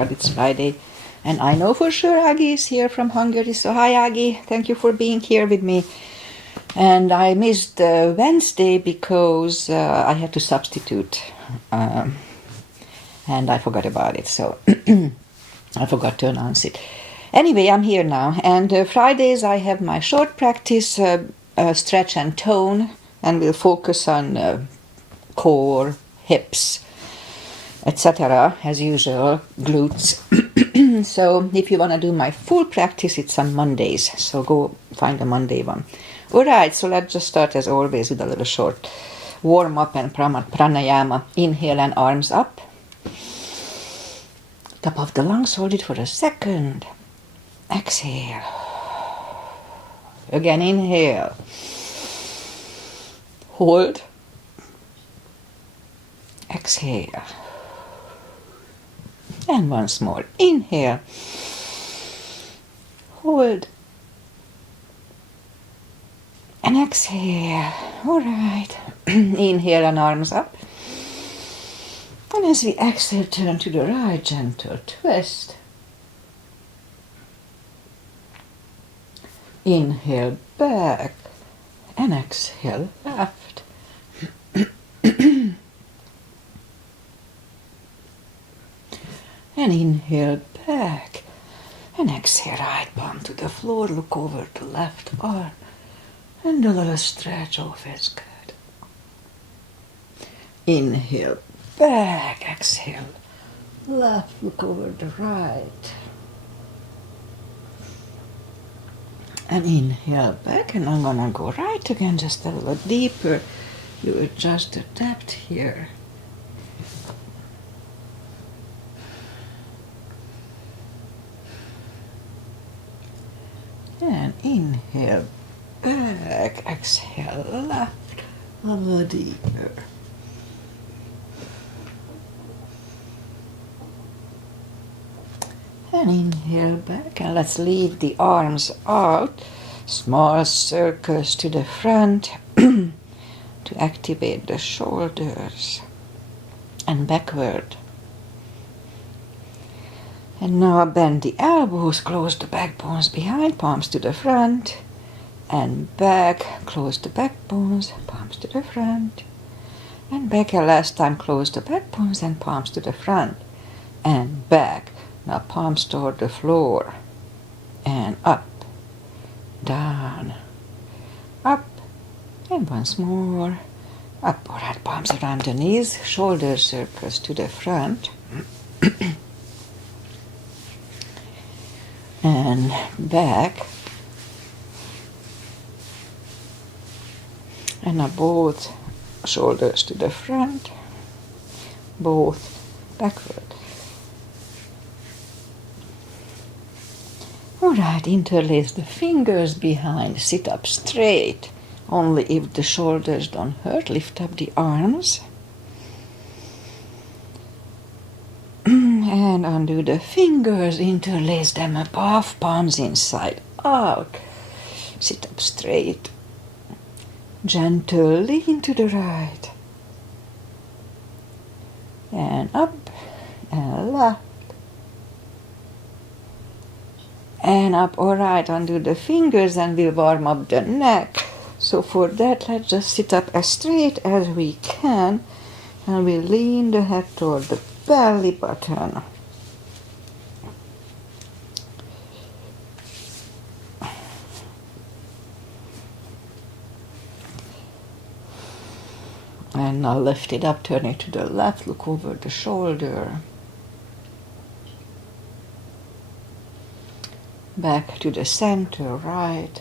because it's Friday. And I know for sure Agi is here from Hungary. So hi Agi, thank you for being here with me. And I missed Wednesday because I had to substitute. And I forgot about it, so I forgot to announce it. Anyway, I'm here now, and Fridays I have my short practice, stretch and tone, and we'll focus on core, hips, etc. as usual, glutes. So if you want to do my full practice, it's on Mondays, so go find the Monday one. Alright, so let's just start as always with a little short warm-up and pranayama. Inhale and arms up. Top of the lungs, hold it for a second. Exhale. Again, inhale. Hold. Exhale. And once more. Inhale. Hold. And exhale. All right. Inhale and arms up. And as we exhale, turn to the right, gentle twist. Inhale back and exhale left. And inhale back and exhale right palm to the floor. Look over the left arm and a little stretch off is good. Inhale back, exhale left, look over the right. And inhale back, and I'm gonna go right again, just a little deeper. You adjust the depth here. And inhale back, exhale left, a little deeper. And inhale back, and let's leave the arms out. Small circles to the front to activate the shoulders and backward. And now bend the elbows, close the backbones behind, palms to the front and back. Close the backbones, palms to the front and back. And last time, close the backbones and palms to the front and back. Now palms toward the floor and up, down, up, and once more, up. All right, palms around the knees, shoulder circles to the front, and back, and now both shoulders to the front, both backward. Alright, interlace the fingers behind, sit up straight, only if the shoulders don't hurt. Lift up the arms. And undo the fingers, interlace them above, palms inside out. Sit up straight. Gentle lean to the right. And up and left. And up. Alright, undo the fingers and we'll warm up the neck. So for that, let's just sit up as straight as we can, and we'll lean the head toward the belly button. And now lift it up, turn it to the left, look over the shoulder. Back to the center, right.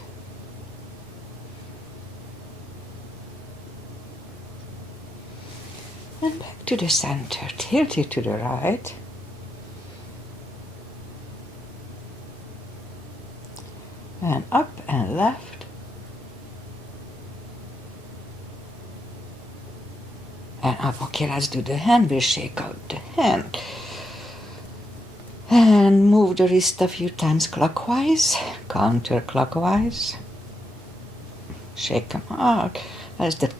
And back to the center, tilt it to the right. And up and left. And up. Okay, let's do the hand. We'll shake out the hand. And move the wrist a few times clockwise, counterclockwise. Shake them out. Let's do that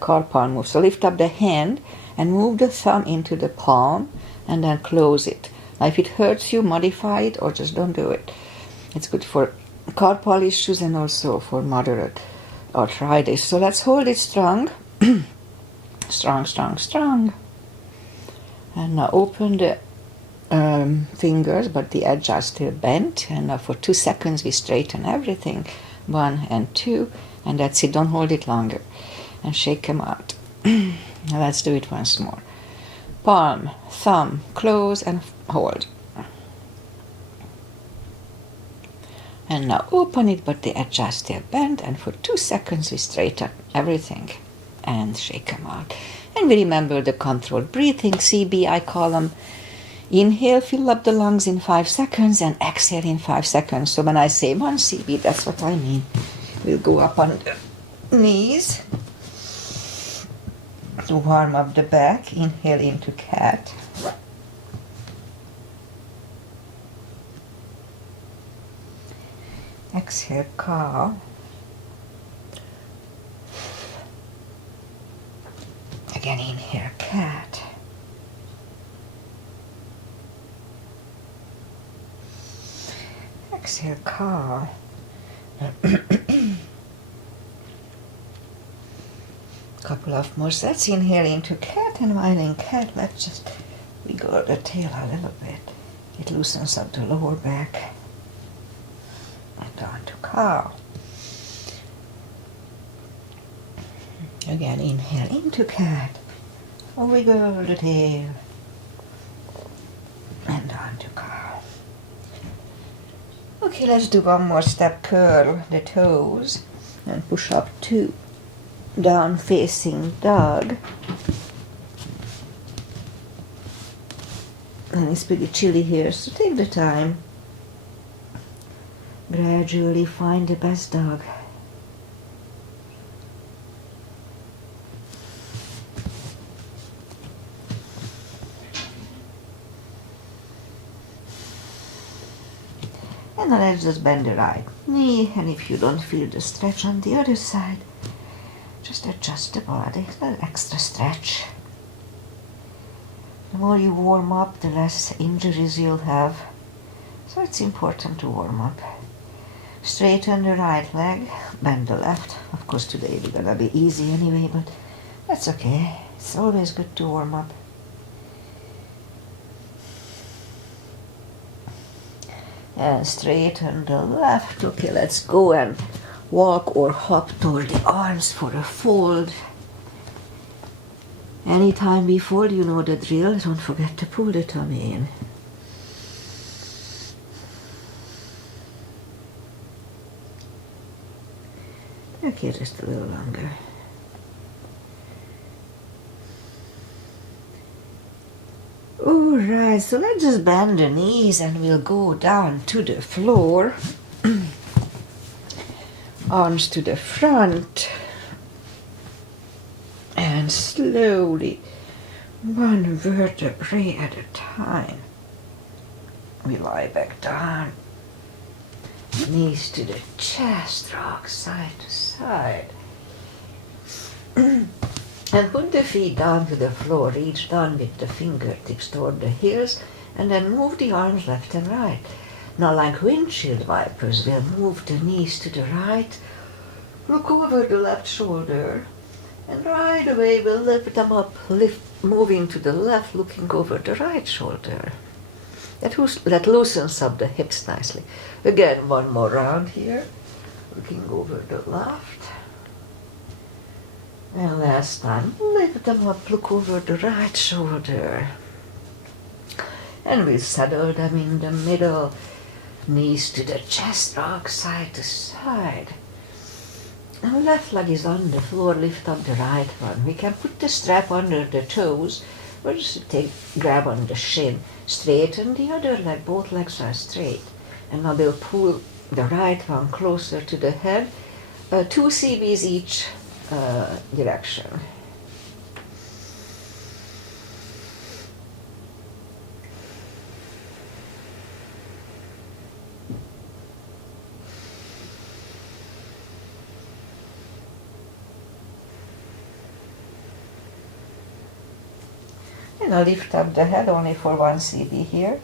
carpal move. So lift up the hand and move the thumb into the palm and then close it. If it hurts you, modify it or just don't do it. It's good for carpal issues and also for moderate arthritis. So let's hold it strong. Strong, strong, strong. And now open the fingers, but the edge are still bent. And now for 2 seconds we straighten everything. 1 and 2. And that's it. Don't hold it longer. And shake them out. Now let's do it once more. Palm, thumb, close and hold. And now open it, but the edge are still bent. And for 2 seconds we straighten everything. And shake them out. And we remember the controlled breathing, CB I call them. Inhale, fill up the lungs in 5 seconds and exhale in 5 seconds. So when I say 1 CB, that's what I mean. We'll go up on the knees to warm up the back. Inhale into cat. Exhale, cow. Again, inhale, cat. Exhale, cow. Couple of more sets. Inhale into cat, and while in cat, let's just wiggle the tail a little bit. It loosens up the lower back. And down to cow. Again, inhale into cat. Wiggle the tail. And down to cow. Okay, let's do one more step. Curl the toes and push up 2. Down facing dog. And it's pretty chilly here, so take the time. Gradually find the best dog. And then let's just bend the right knee, and if you don't feel the stretch on the other side, just adjust the body, a little extra stretch. The more you warm up, the less injuries you'll have. So it's important to warm up. Straighten the right leg, bend the left. Of course today we're gonna be easy anyway, but that's okay. It's always good to warm up. And straighten the left. Okay, let's go and walk or hop toward the arms for a fold. Anytime we fold, you know the drill. Don't forget to pull the tummy in. Okay, just a little longer. Alright, so let's just bend the knees and we'll go down to the floor. Arms to the front. And slowly, one vertebrae at a time, we lie back down. Knees to the chest, rock side to side. And put the feet down to the floor, reach down with the fingertips toward the heels, and then move the arms left and right. Now like windshield wipers, we'll move the knees to the right, look over the left shoulder, and right away we'll lift them up, moving to the left, looking over the right shoulder. That loosens up the hips nicely. Again, one more round here, looking over the left. And last time, lift them up, look over the right shoulder. And we'll saddle them in the middle, knees to the chest, rock side to side. And left leg is on the floor, lift up the right one. We can put the strap under the toes, or just grab on the shin. Straighten the other leg, both legs are straight. And now we'll pull the right one closer to the head, 2 CBs each direction. And I'll lift up the head only for 1 CB here.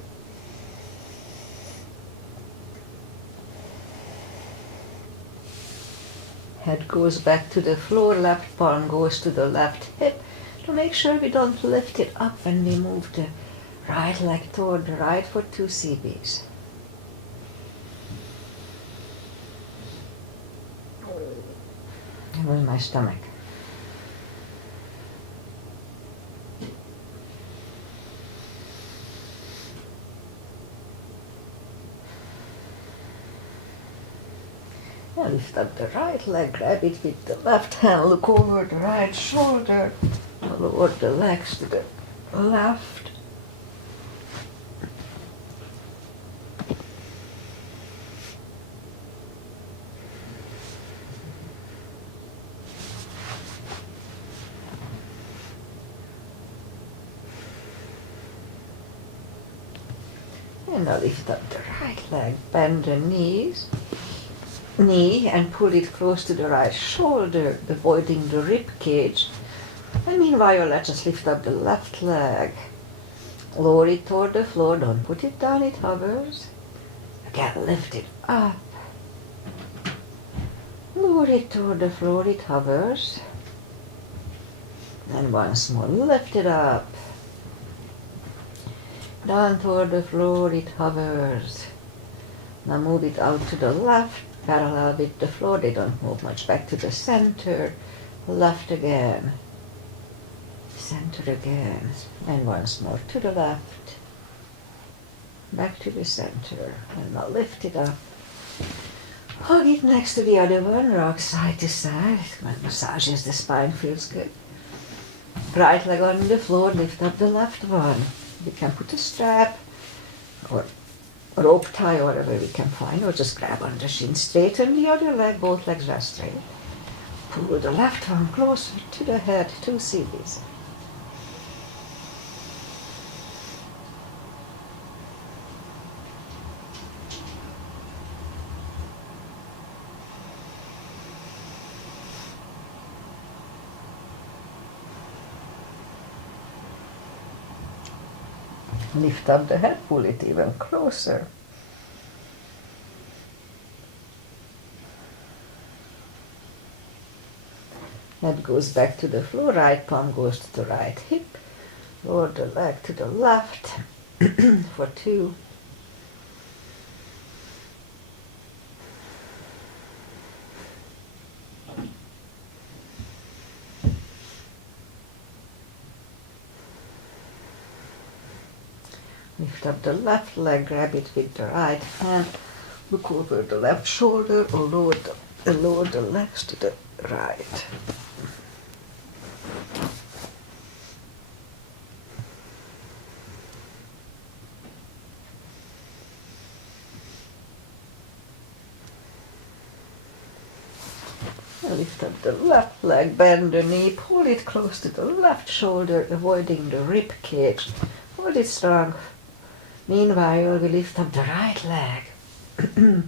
Head goes back to the floor, left palm goes to the left hip. To make sure we don't lift it up when we move the right leg toward the right for 2 CBs. That was my stomach. Now lift up the right leg, grab it with the left hand, look over the right shoulder, lower the legs to the left. And now lift up the right leg, bend the knee and pull it close to the right shoulder, avoiding the rib cage. And meanwhile, let's just lift up the left leg. Lower it toward the floor, don't put it down, it hovers. Again, lift it up. Lower it toward the floor, it hovers. And once more, lift it up. Down toward the floor, it hovers. Now move it out to the left, parallel with the floor, they don't move much. Back to the center, left again, center again, and once more to the left, back to the center, and now lift it up. Hug it next to the other one, rock side to side. Massages the spine, feels good. Right leg on the floor, lift up the left one. We can put a strap or a rope tie or whatever we can find, or just grab on the shin. Straighten the other leg, both legs rest straight. Pull the left one closer to the head, 2 CBs. Lift up the head, pull it even closer. Head goes back to the floor, right palm goes to the right hip. Lower the leg to the left for 2. Lift up the left leg, grab it with the right hand, look over the left shoulder, or lower the legs to the right. Lift up the left leg, bend the knee, pull it close to the left shoulder, avoiding the rib cage. Hold it strong. Meanwhile, we lift up the right leg.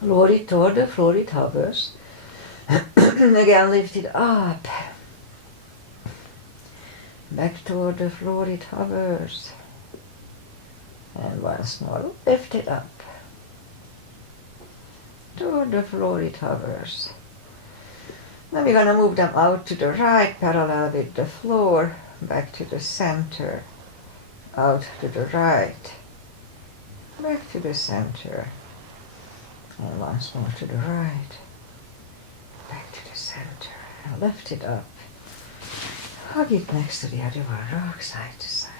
Lower it toward the floor, it hovers. Again, lift it up. Back toward the floor, it hovers. And once more, lift it up. Toward the floor, it hovers. Now we're going to move them out to the right, parallel with the floor, back to the center. Out to the right, back to the center, and once more to the right, back to the center, and lift it up. Hug it next to the other one, rock side to side.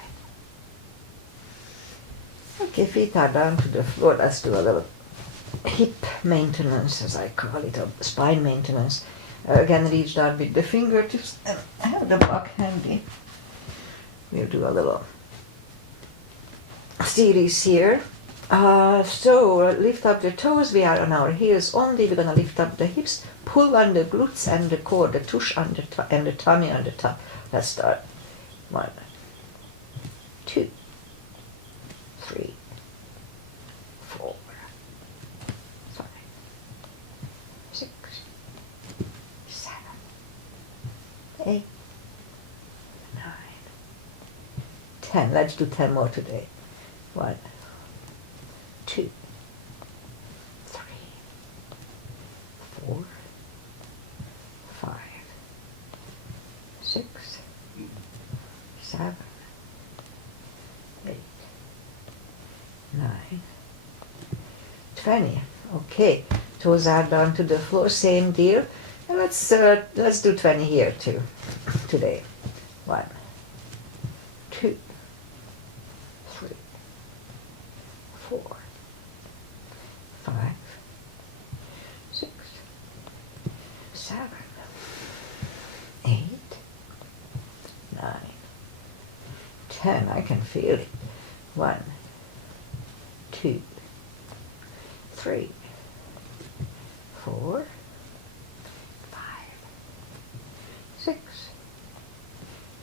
Okay, feet are down to the floor. Let's do a little hip maintenance, as I call it, or spine maintenance. Again, reach down with the fingertips and have the block handy. We'll do a little series here. So lift up the toes, we are on our heels only, we're going to lift up the hips, pull on the glutes and the core, the tush on the and the tummy on the top. Let's start. 1, 2, 3, 4, 5, 6, 7, 8, 9, 10. Let's do 10 more today. 1, 2, 3, 4, 5, 6, 7, 8, 9, 20. Okay, toes are down to the floor, same deal. And let's do 20 here too, today. 1, 2, 3, 4, 5, 6, 7, 8, 9, 10. I can feel it. 1, 2, 3, 4, 5, 6,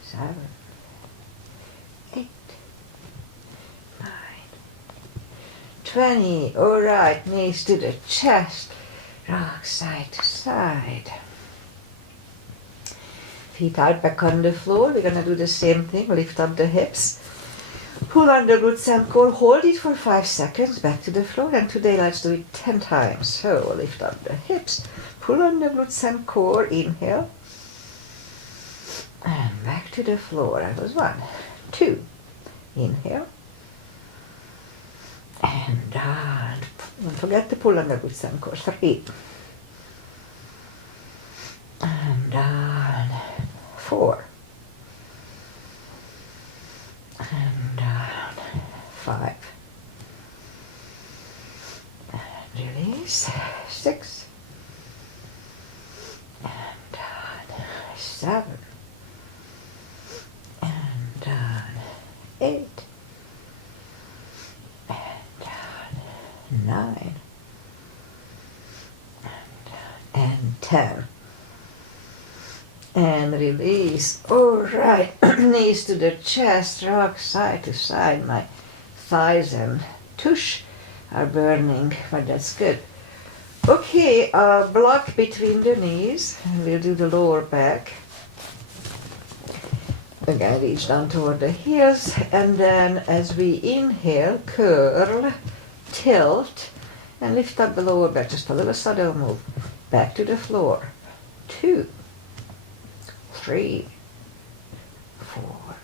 7, 8, 9, 20. All right, knees to the chest, rock side to side. Feet out back on the floor. We're gonna do the same thing. Lift up the hips. Pull on the glutes and core. Hold it for 5 seconds. Back to the floor. And today let's do it 10 times. So lift up the hips. Pull on the glutes and core. Inhale. And back to the floor. That was 1, 2. Inhale. And down. Don't forget to pull on the glutes and core. 3. And down. 4. And down. 5. And release. 6. And down. 7. And down. 8. And down. 9. And 10. And release. All right, knees to the chest, rock side to side. My thighs and tush are burning, but that's good. Okay, block between the knees. We'll do the lower back. Again, reach down toward the heels, and then as we inhale, curl, tilt, and lift up the lower back. Just a little subtle move. Back to the floor. 2, 3, 4,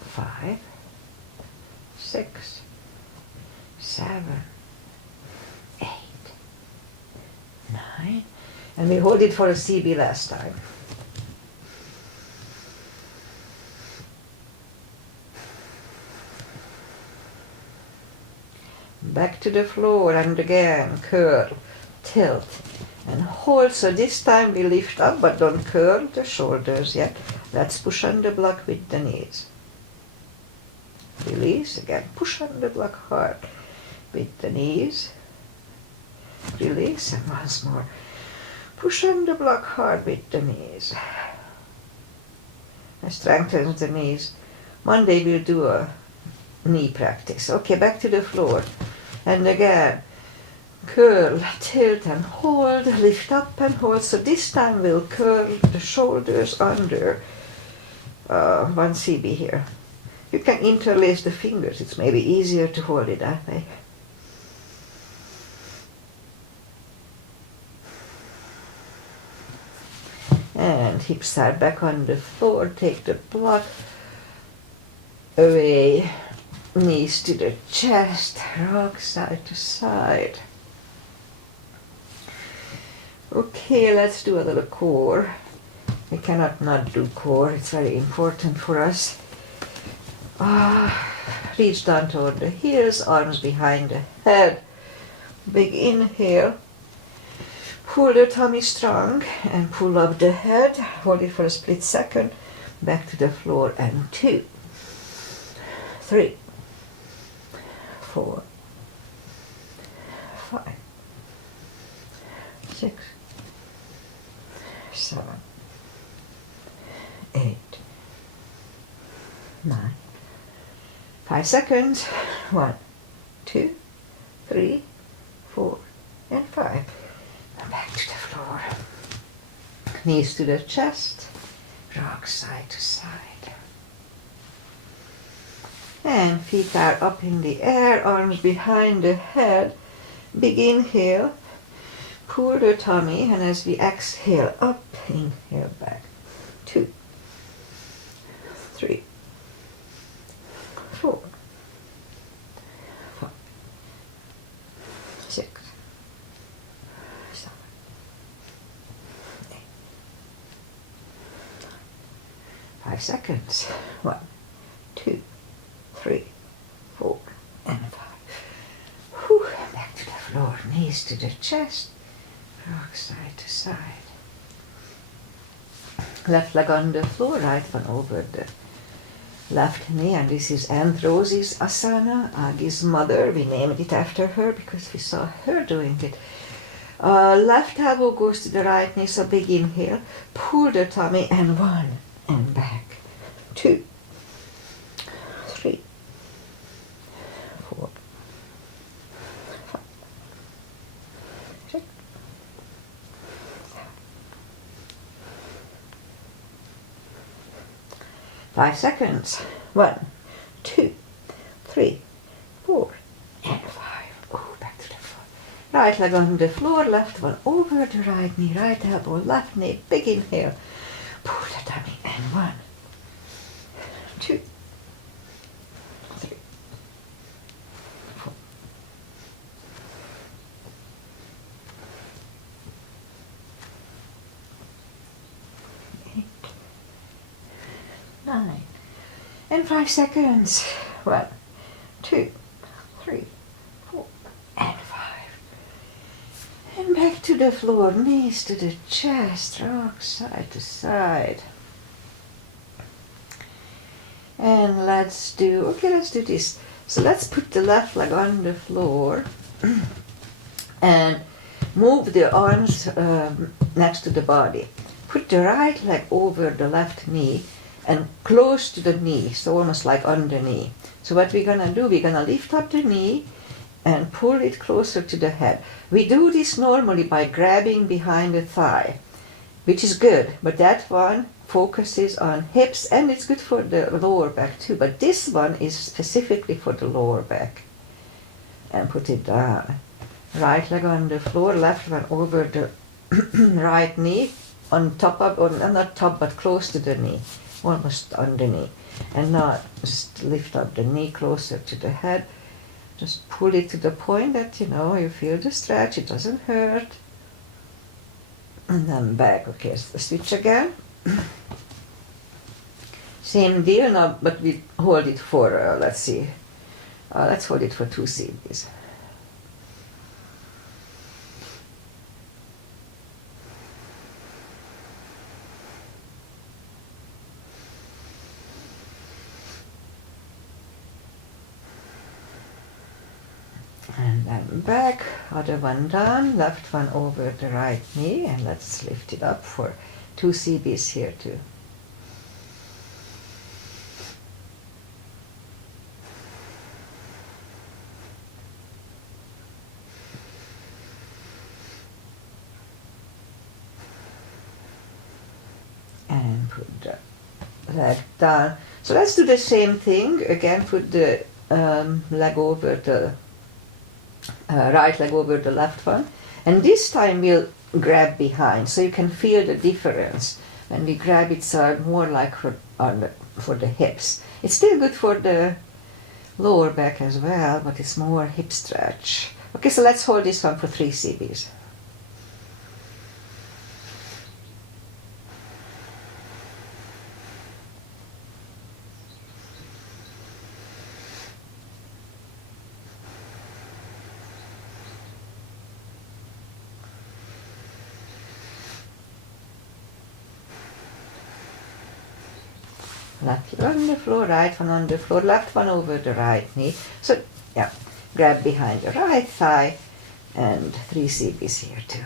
5, 6, 7, 8, 9. And we hold it for a CB last time. Back to the floor, and again, curl, tilt, and hold. So this time we lift up, but don't curl the shoulders yet. Let's push on the block with the knees. Release, again, push on the block hard with the knees. Release, and once more. Push on the block hard with the knees. And strengthen the knees. Monday we'll do a knee practice. Okay, back to the floor. And again, curl, tilt and hold, lift up and hold. So this time we'll curl the shoulders under 1 CB here. You can interlace the fingers. It's maybe easier to hold it that way. And hips are back on the floor. Take the block away. Knees to the chest. Rock side to side. Okay, let's do a little core. We cannot not do core. It's very important for us. Reach down toward the heels, arms behind the head. Big inhale. Pull the tummy strong and pull up the head. Hold it for a split second. Back to the floor, and 2, 3, 4, 5, 6, 7, 8, 9. 5 seconds. 1, 2, 3, 4, and 5. And back to the floor. Knees to the chest. Rock side to side. And feet are up in the air, arms behind the head. Big inhale. Pull the tummy, and as we exhale up, inhale back. 2, 3, 4, 5, 6, 7, 8, 9. 5 seconds. 1, 2, 3, 4, and 5. Whew. Back to the floor, knees to the chest, rock side to side. Left leg on the floor, right one over the left knee, and this is Aunt Rosie's asana, Agi's mother. We named it after her because we saw her doing it. Left elbow goes to the right knee, so big inhale, pull the tummy, and 1, and back. 2, 3, 4, 5, 6, 5 seconds. 1, 2, 3, 4, and 5. Oh, back to the floor. Right leg on the floor, left one over the right knee, right elbow, left knee, big inhale. Pull the tummy, and 1, 2, 3, 4, 8, 9, and 5 seconds. 1, 2, 3, 4, and 5. And back to the floor, knees to the chest, rock side to side. And let's do this. So let's put the left leg on the floor and move the arms next to the body. Put the right leg over the left knee and close to the knee, so almost like on the knee. So what we're gonna do, we're gonna lift up the knee and pull it closer to the head. We do this normally by grabbing behind the thigh, which is good, but that one focuses on hips, and it's good for the lower back too, but this one is specifically for the lower back. And put it down. Right leg on the floor, left one over the right knee, on top of, or not top, but close to the knee, almost on the knee. And now just lift up the knee closer to the head. Just pull it to the point that, you feel the stretch, it doesn't hurt. And then back. Okay, so switch again. Same deal now, but we hold it for, let's see, let's hold it for 2 CBs. And then back, other one down, left one over the right knee, and let's lift it up for 2 CBs here too. And put the leg down. So let's do the same thing again. Put the leg over the right leg over the left one, and this time we'll grab behind, so you can feel the difference when we grab. It's more like for the hips. It's still good for the lower back as well, but it's more hip stretch. Okay, so let's hold this one for 3 CBs. Left on the floor, right one on the floor, left one over the right knee. So, yeah, grab behind the right thigh, and 3 CBs here too.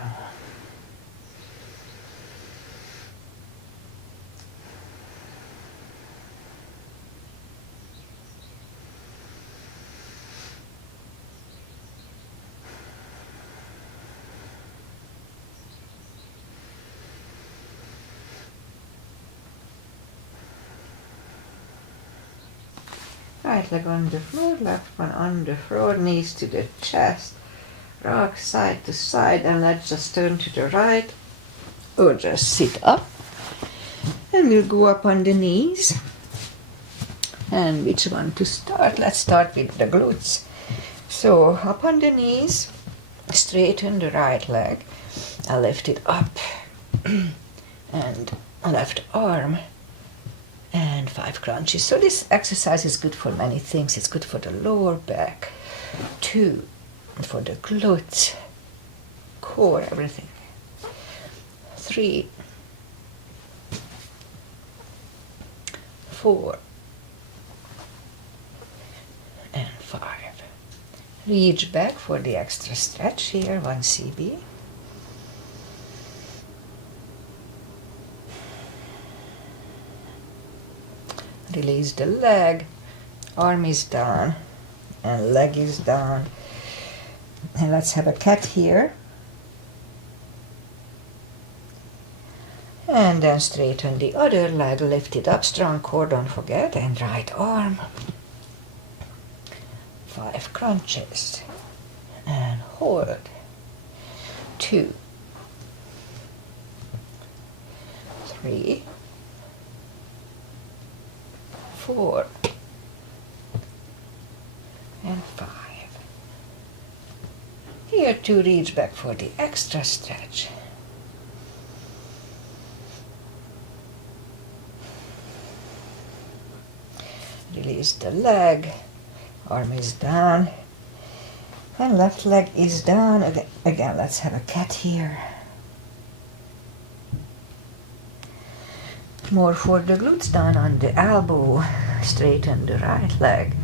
Right leg on the floor, left one on the floor, knees to the chest, rock side to side, and let's just turn to the right or just sit up, and we'll go up on the knees. And which one to start? Let's start with the glutes. So up on the knees, straighten the right leg, I lift it up and left arm, and 5 crunches. So this exercise is good for many things. It's good for the lower back, 2 for the glutes, core, everything, 3, 4, and 5. Reach back for the extra stretch here, 1 CB. Release the leg, arm is down, and leg is down. And let's have a cat here. And then straighten the other leg, lift it up, strong core, don't forget, and right arm. 5 crunches. And hold. 2, 3, 4, and 5. Here to reach back for the extra stretch. Release the leg, arm is down, and left leg is down. Again, let's have a cat here. More for the glutes, down on the elbow, straighten the right leg,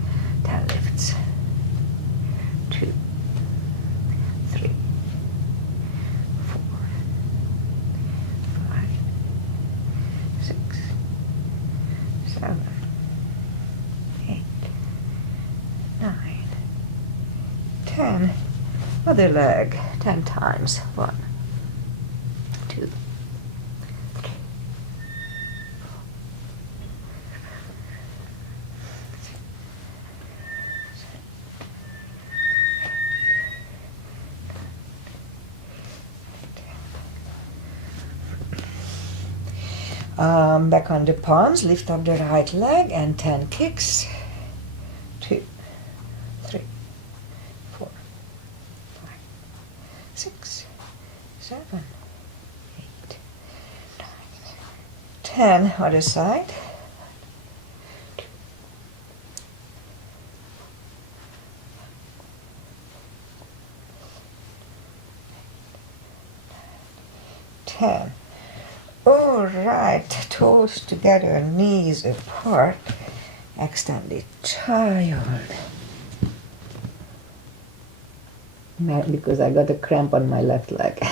10 lifts, 2, 3, 4, 5, 6, 7, 8, 9, 10. Other leg, 10 times. 1, 2, 3, 4. Back on the palms, lift up the right leg and 10 kicks. 2, 3, 4, 5, 6, 7, 8, 9, 10. Other side. 10. All right, toes together, knees apart. Extend the child. Because I got a cramp on my left leg.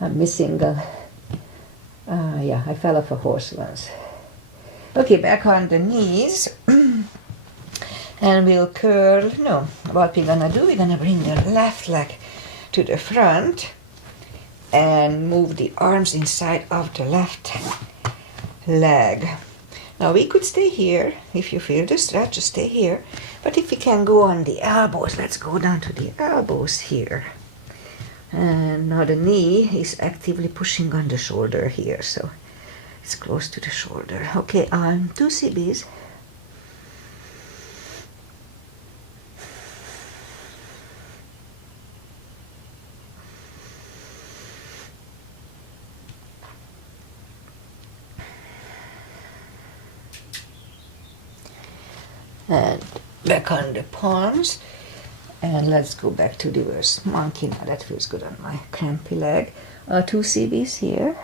I'm missing yeah, I fell off a horse once. Okay, back on the knees. And we'll curl. No, what we're gonna do, we're gonna bring the left leg to the front and move the arms inside of the left leg. Now we could stay here. If you feel the stretch, just stay here. But if we can go on the elbows, let's go down to the elbows here. And now the knee is actively pushing on the shoulder here, so it's close to the shoulder. Okay, 2 CBs. And back on the palms, and let's go back to reverse monkey. Now that feels good on my crampy leg. 2 CBs here.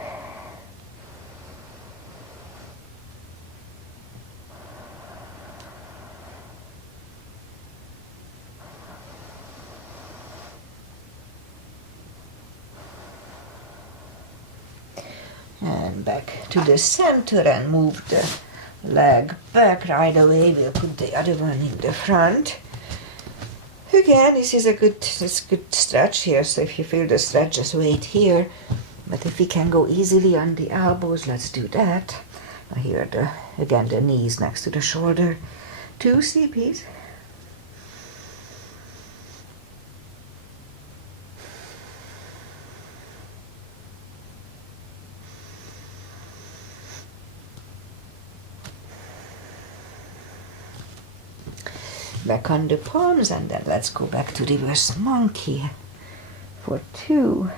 And back to the center and move the leg back. Right away we'll put the other one in the front. Again, this is a good stretch here, so if you feel the stretch, just wait here. But if we can go easily on the elbows, let's do that. Now here again the knees next to the shoulder. 2 CPs. back on the palms, and then let's go back to reverse monkey for 2.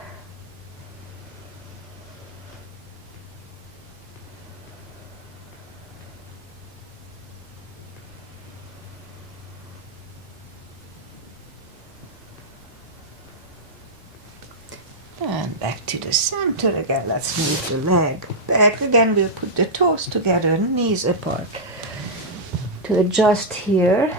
And back to the center again. Let's move the leg back again. We'll put the toes together, knees apart. To adjust here.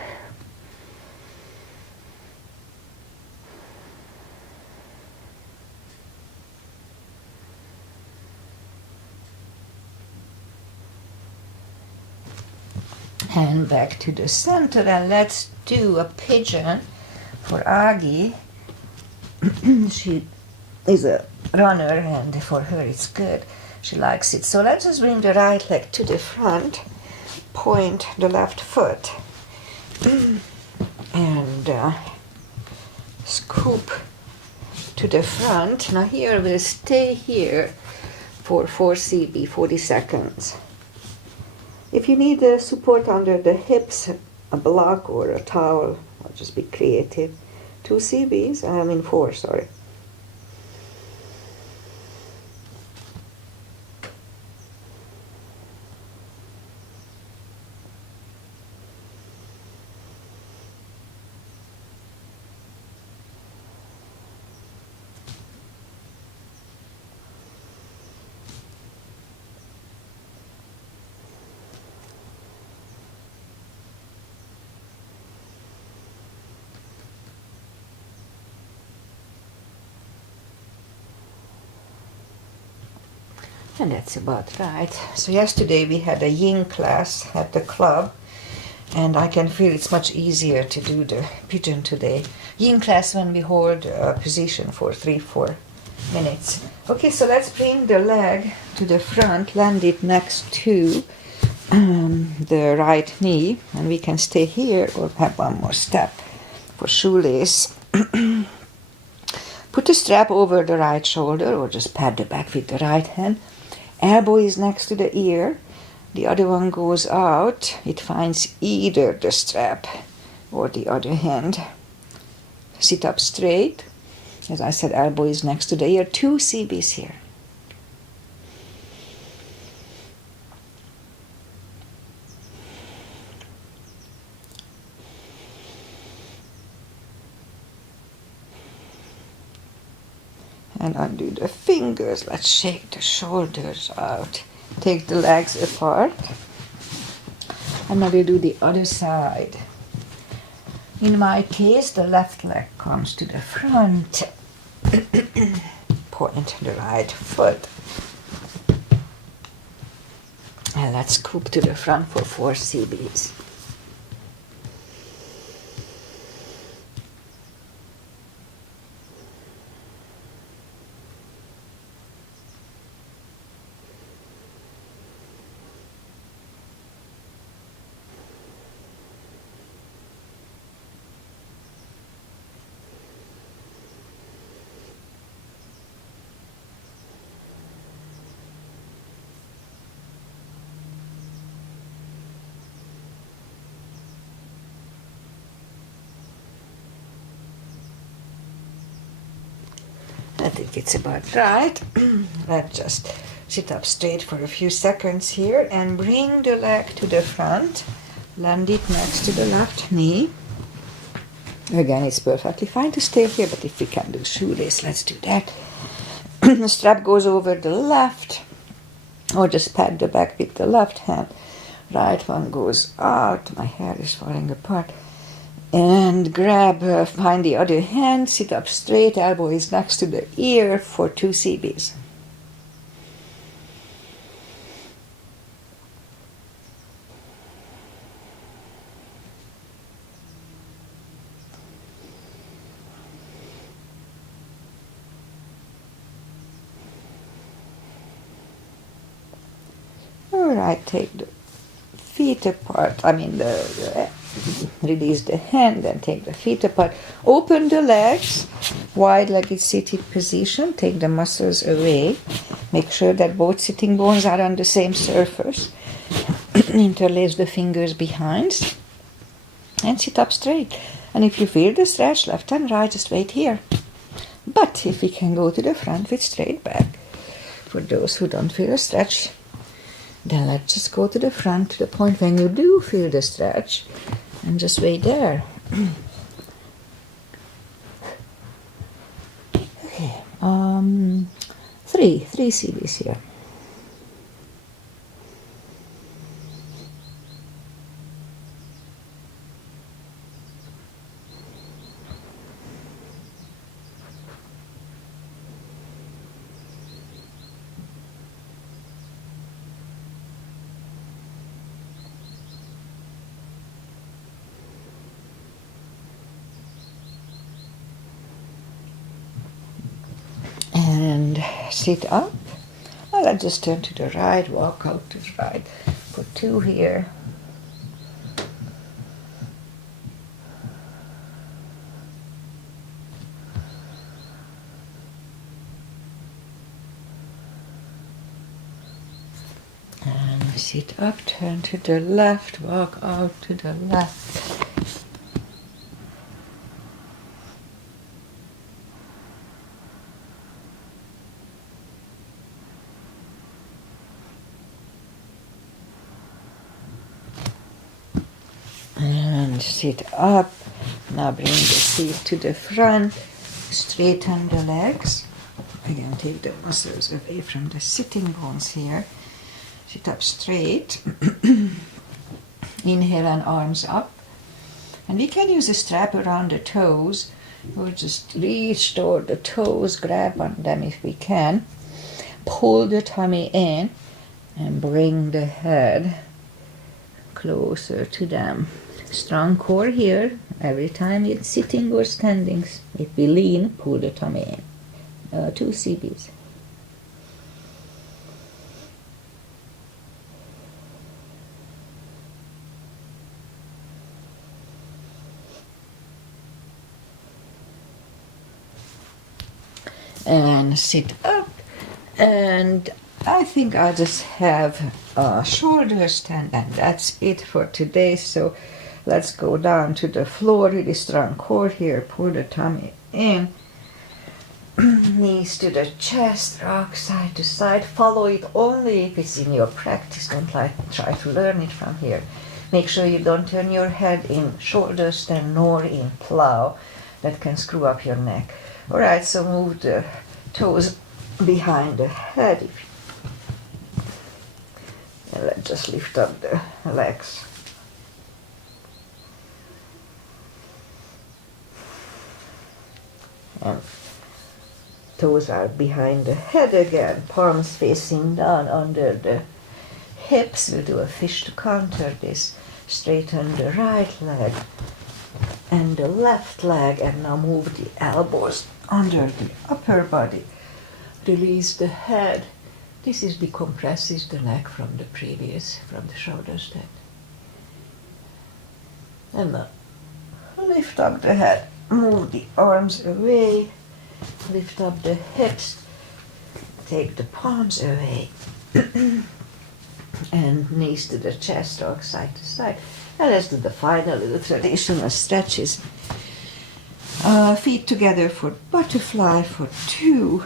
And back to the center, and let's do a pigeon for Agi. She is a runner, and for her it's good. She likes it. So let's just bring the right leg to the front, point the left foot, and scoop to the front. Now here we'll stay here for 4 CB, 40 seconds. If you need support under the hips, a block or a towel, or just be creative. 2 CBs, 4, sorry. And that's about right. So yesterday we had a yin class at the club, and I can feel it's much easier to do the pigeon today. Yin class when we hold a position for 3-4 minutes. Okay, so let's bring the leg to the front, land it next to the right knee, and we can stay here or have one more step for shoelace. Put the strap over the right shoulder or just pat the back with the right hand. Elbow is next to the ear. The other one goes out. It finds either the strap or the other hand. Sit up straight. As I said, elbow is next to the ear. 2 CBs here. And undo the fingers. Let's shake the shoulders out. Take the legs apart. And now we'll do the other side. In my case, the left leg comes to the front. Point the right foot. And let's scoop to the front for 4 CBs. I think it's about right. Let's just sit up straight for a few seconds here and bring the leg to the front. Land it next to the left knee. Again, it's perfectly fine to stay here, but if we can do shoelace, let's do that. The strap goes over the left, or just pat the back with the left hand. Right one goes out. My hair is falling apart. And grab, find the other hand, sit up straight, elbow is next to the ear for 2 CBs. All right, take the feet apart, release the hand and take the feet apart. Open the legs, wide-legged seated position. Take the muscles away. Make sure that both sitting bones are on the same surface. Interlace the fingers behind. and sit up straight. And if you feel the stretch left and right, just wait here. But if we can go to the front with straight back, for those who don't feel a stretch, then let's just go to the front to the point when you do feel the stretch and just wait there. Okay, three CBs here. And sit up. Well, let's just turn to the right, walk out to the right. Put 2 here. And sit up, turn to the left, walk out to the left. And sit up. Now bring the seat to the front. Straighten the legs. Again, take the muscles away from the sitting bones here. Sit up straight. Inhale and arms up. And we can use a strap around the toes, or just reach toward the toes, grab on them if we can. Pull the tummy in and bring the head closer to them. Strong core here. Every time it's sitting or standing, if we lean, pull the tummy in. 2 CBs. And sit up, and I think I'll just have a shoulder stand, and that's it for today. So let's go down to the floor. Really strong core here. Pull the tummy in. Knees to the chest, rock side to side. Follow it only if it's in your practice. Don't try to learn it from here. Make sure you don't turn your head in shoulder stand nor in plow. That can screw up your neck. Alright, so move the toes behind the head. And let's just lift up the legs. And toes are behind the head again, palms facing down under the hips. We'll do a fish to counter this. Straighten the right leg and the left leg, and now move the elbows under the upper body. Release the head. This decompresses the neck from the shoulder stand. And now lift up the head, move the arms away, lift up the hips, take the palms away, and knees to the chest, rock side to side. And let's do the final little traditional stretches. Feet together for butterfly for 2.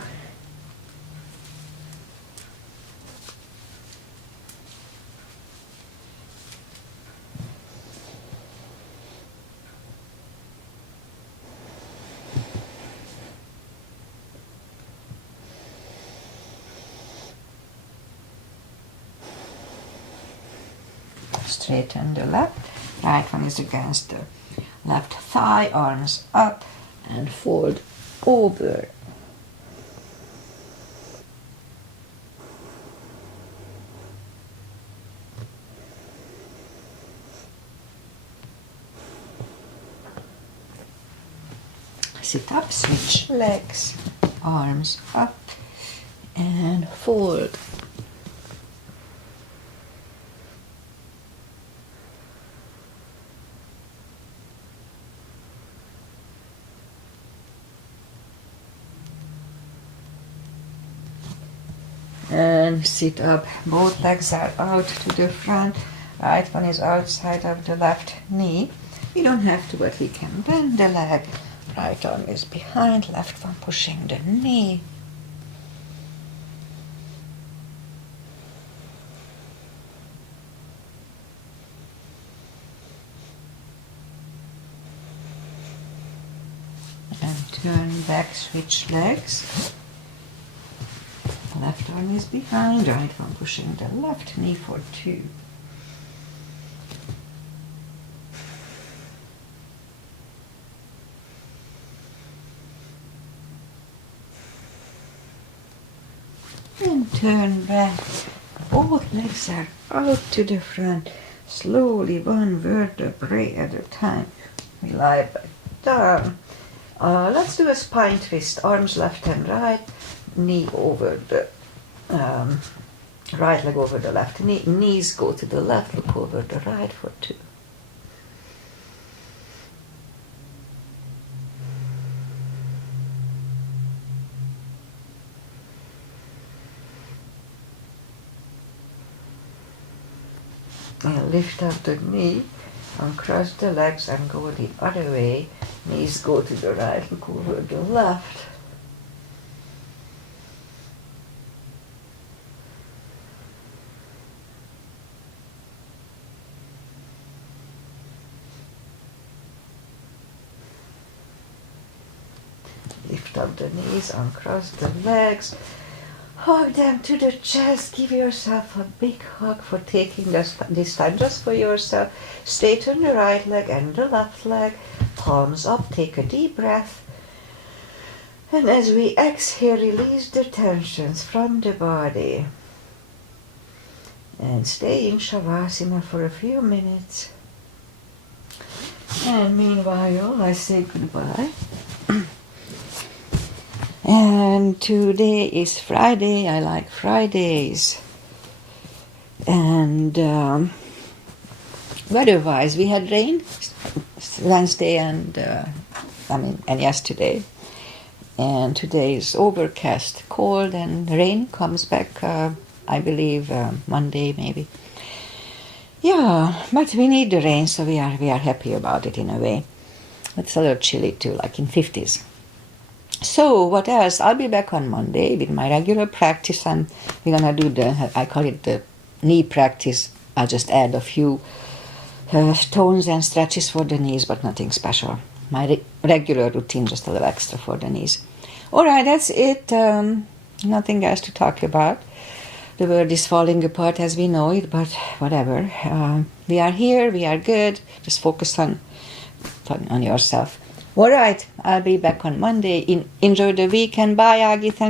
Straighten the left. Right one is against the left thigh, arms up, and fold over. Sit up, switch legs, arms up, and fold. And sit up. Both legs are out to the front. Right one is outside of the left knee. You don't have to, but we can bend the leg. Right arm is behind, left one pushing the knee. And turn back, switch legs. Left arm is behind, right one pushing the left knee for 2. And turn back. Both legs are out to the front. Slowly, one vertebrae at a time. We lie back down. Let's do a spine twist. Arms left and right. Knee over the right leg over the left knee. Knees go to the left, look over the right for 2. And lift up the knee, uncross the legs and go the other way. Knees go to the right, look over the left. Lift up the knees, uncross the legs. Hug them to the chest. Give yourself a big hug for taking this time just for yourself. Straighten the right leg and the left leg. Palms up. Take a deep breath. And as we exhale, release the tensions from the body. And stay in Shavasana for a few minutes. And meanwhile, I say goodbye. And today is Friday. I like Fridays. And weather-wise, we had rain Wednesday and yesterday. And today is overcast, cold, and rain comes back, I believe, Monday maybe. Yeah, but we need the rain, so we are happy about it in a way. It's a little chilly too, like in 50s. So what else? I'll be back on Monday with my regular practice. We're gonna do I call it the knee practice. I'll just add a few tones and stretches for the knees, but nothing special. My regular routine, just a little extra for the knees. All right, that's it. Nothing else to talk about. The world is falling apart as we know it, but whatever. We are here. We are good. Just focus on yourself. All right, I'll be back on Monday. Enjoy the weekend. Bye, Aggie. Thank